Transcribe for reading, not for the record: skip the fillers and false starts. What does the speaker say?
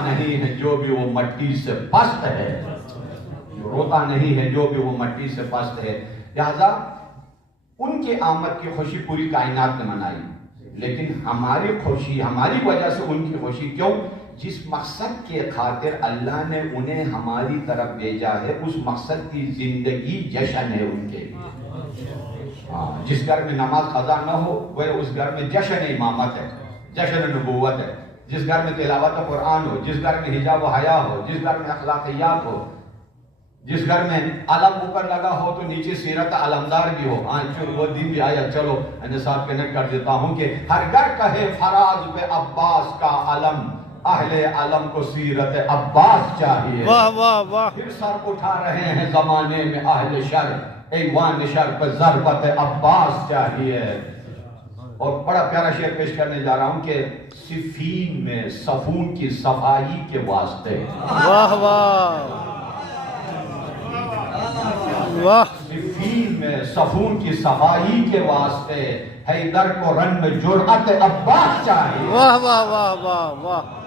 نہیں ہے جو بھی وہ مٹی سے پست ہے، جو روتا نہیں ہے جو بھی وہ مٹی سے پست ہے۔ لہذا ان کی آمد کی خوشی پوری کائنات نے منائی، لیکن ہماری خوشی، ہماری وجہ سے ان کی خوشی کیوں؟ جس مقصد کے خاطر اللہ نے انہیں ہماری طرف بھیجا ہے، اس مقصد کی زندگی جشن ہے ان کے لیے۔ جس گھر میں نماز قضا نہ ہو وہ اس گھر میں جشن امامت ہے، جشن نبوت ہے۔ جس گھر میں تلاوت قرآن ہو، جس گھر میں حجاب و حیا ہو، جس گھر میں اخلاقیات ہو، جس گھر میں علم اوپر لگا ہو تو نیچے سیرت علمدار بھی ہو۔ وہ دن بھی آیا، چلو صاحب کنیکٹ کر دیتا ہوں کہ ہر گھر کہے فراز پہ عباس کا علم، اہل علم کو سیرت عباس چاہیے۔ واہ واہ واہ۔ پھر سر اٹھا رہے ہیں زمانے میں اہل شر، ایوان شر پہ ضربت عباس چاہیے۔ اور بڑا پیارا شعر پیش کرنے جا رہا ہوں کہ صفین میں صفون کی صفائی کے واسطے، واہ واہ واہ۔ صفین میں صفون کی صفائی کے واسطے حیدر کو رن میں جرأت عباس چاہیے۔ واہ واہ واہ واہ واہ۔